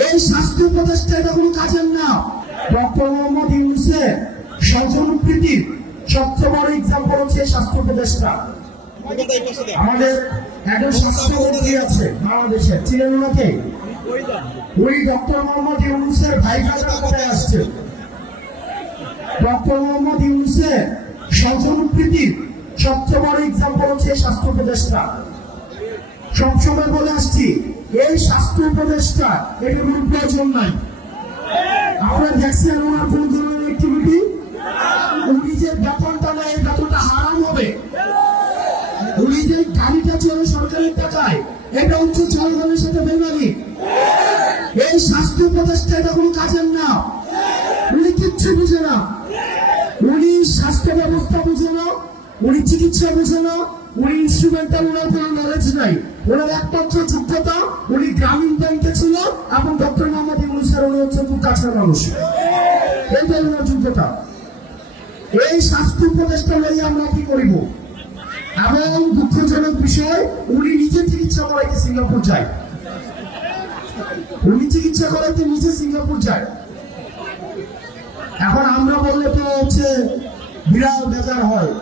এই স্বাস্থ্য উপদেষ্টা এটা কোনো কাজের না। ডক্টর মোহাম্মদ ইউনূসের স্বজনপ্রীতির সবচেয়ে বড় এক্সাম্পল হচ্ছে স্বাস্থ্য উপদেষ্টা। আমাদের একজন স্বাস্থ্যমন্ত্রী আছে বাংলাদেশের, চিনেন ওনাকে? ওই ডক্টর মোহাম্মদ ইউনূসের ভাইফোঁটা কোথায় আসছে? ডক্টর মোহাম্মদ ইউনূসের স্বজনপ্রীতির সবচেয়ে বড় এক্সাম্পল হচ্ছে স্বাস্থ্য উপদেষ্টা। সবসময় বলে আসছি, এই স্বাস্থ্য উপদেষ্টা এর কোনো প্রয়োজন নাই। আপনারা দেখছেন ওনার কোন ধরনের অ্যাক্টিভিটি? উনি যে বেতনটা নেয়, এই বেতনটা হারাম হবে। উনি যে গাড়িটা চলে সরকারের টাকায়, এটা হচ্ছে জনগণের সাথে বেমানি। এই স্বাস্থ্য উপদেষ্টা এটা কোনো কাজের না। উনি কিচ্ছু বুঝে না। উনি স্বাস্থ্য ব্যবস্থা বুঝে না, উনি চিকিৎসা বুঝে না, উনি ইনস্ট্রুমেন্টাল, ওনার কোনো নলেজ নাই। ওনার একমাত্র যোগ্যতা উনি গ্রামীণ ব্যাংকে ছিল এবং ডক্টর মোহাম্মদ ইউনূসের উনি হচ্ছেন খুব কাছের মানুষ। এইটাই ওনার যোগ্যতা। এই স্বাস্থ্য উপদেষ্টা লইয়া আমরা কি করিব? এবং দুঃখজনক বিষয়, উনি নিজে চিকিৎসা করাইতে সিঙ্গাপুর যায়। উনি চিকিৎসা করাইতে নিজে সিঙ্গাপুর যায়। এখন আমরা বললে তো হচ্ছে বিরাট বেজার হয়।